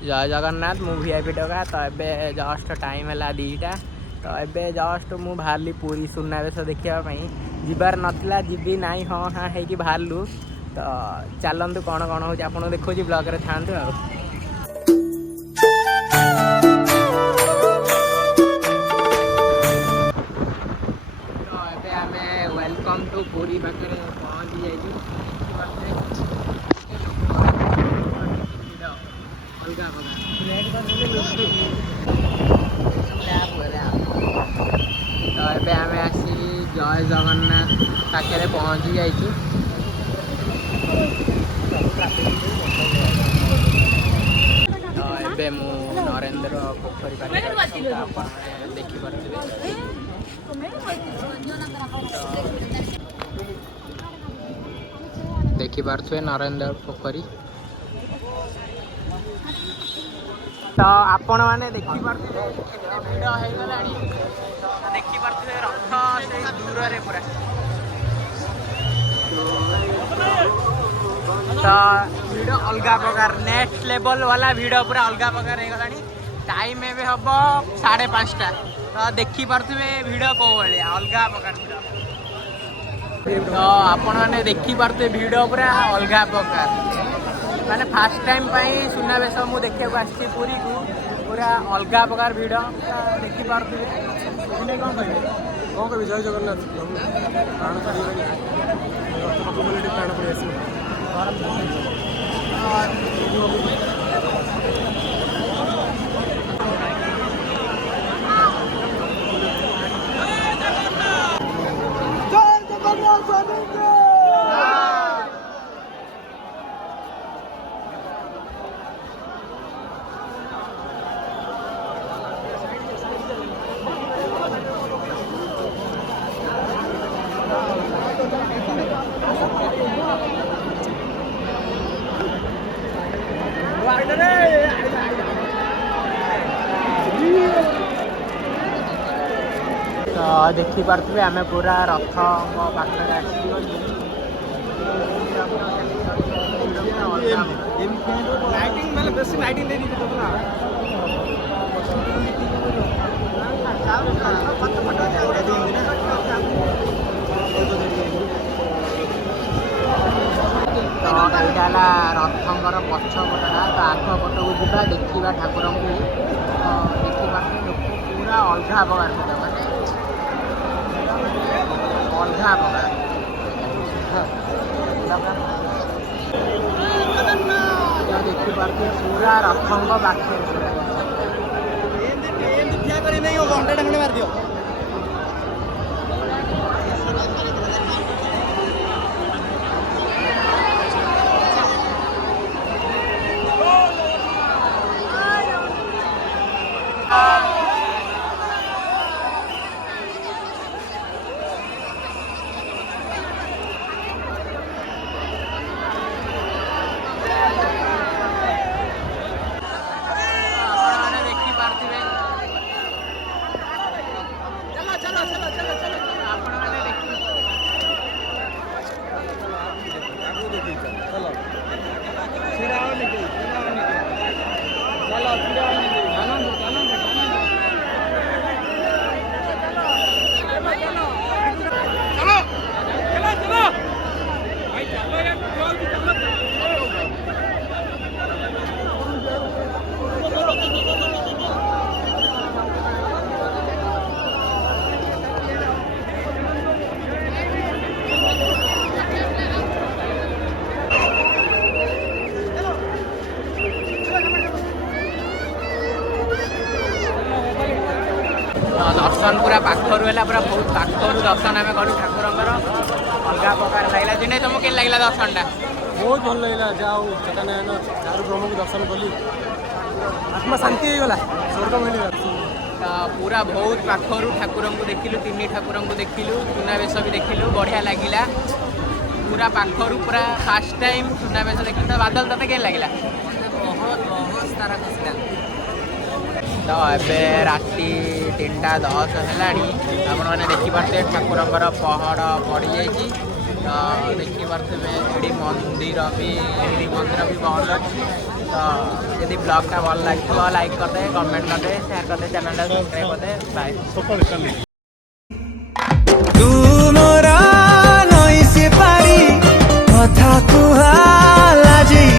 जय जगन्नाथ मु वीआईपी टका तो एबे जस्ट टाइम है 2टा तो एबे जस्ट मु बाहरली पूरी सुनावेश देखा जीवार नथिला जीवी नाई हाँ हाँ है बाहरलु तो चलतु कौन कौन हो आप देखो ब्लॉग रे थांतु आ वेलकम टू पूरी पाखे पहुँची जाइए अलग तो ये आम आसी जय जगन्नाथ पाखे पहुँची जाइए तो ये मु नरेंद्र पोखरी पाखे देखिपे देखिपे नरेंद्र पोखरी तो आपण मैंने देखिपे भिड़ होगा देखिपे रथ से दूर पूरा तो भिड़ अलग प्रकार नेक्स्ट लेवल वाला भिड़ पूरा अलग प्रकार होगा टाइम एवं हम 5:30 तो देखिपे भिड़ कौ भाई अलग प्रकार तो आपण मैंने देखिपे भिड़ पूरा अलग प्रकार माने फर्स्ट टाइम सुनावेश मुझे देखा आसी पूरी को पूरा अलग प्रकार भिड़ देखिपे कौन कह जय जगन्नाथ प्राण प्राण तो देखिपे आम पूरा रथ पाखे तो यहाँ रथंकर पछपटा तो आग पट को जा देखा ठाकुर को देखा लोक पूरा अलग प्रकार माने अलग प्रकार देखिपे पूरा रथंक पाखे मार दियो दर्शन पूरा पाखर है पूरा बहुत पाखर दर्शन आम करूँ ठाकुर अलग प्रकार लगे जिन्हें तुमको केन लगे दर्शन टा बहुत भल लगे जाओ चेतनायन चारू ब्रह्म को दर्शन कली आत्मा शांति हो गला स्वर्ग मिल तो पूरा बहुत पाखर ठाकुर को देखिलु 3 ठाकुर को देखिलु सुनावेश भी देखिलु बढ़िया लगिला पूरा पाखर पूरा फास्ट टाइम सुनावेश देखिलु तो बादल तते केन लगिला बहुत बहुत सारा खुशी तो ए राति 3:10 है आपने देखिपे ठाकुर पहड़ पड़ जाइए तो देखिपे मंदिर भी बंद अच्छी तो यदि ब्लॉगटा भल लगे लाइक करदे, कमेंट करदे, शेयर करदे, चैनल सब्सक्राइब करदे। बाय।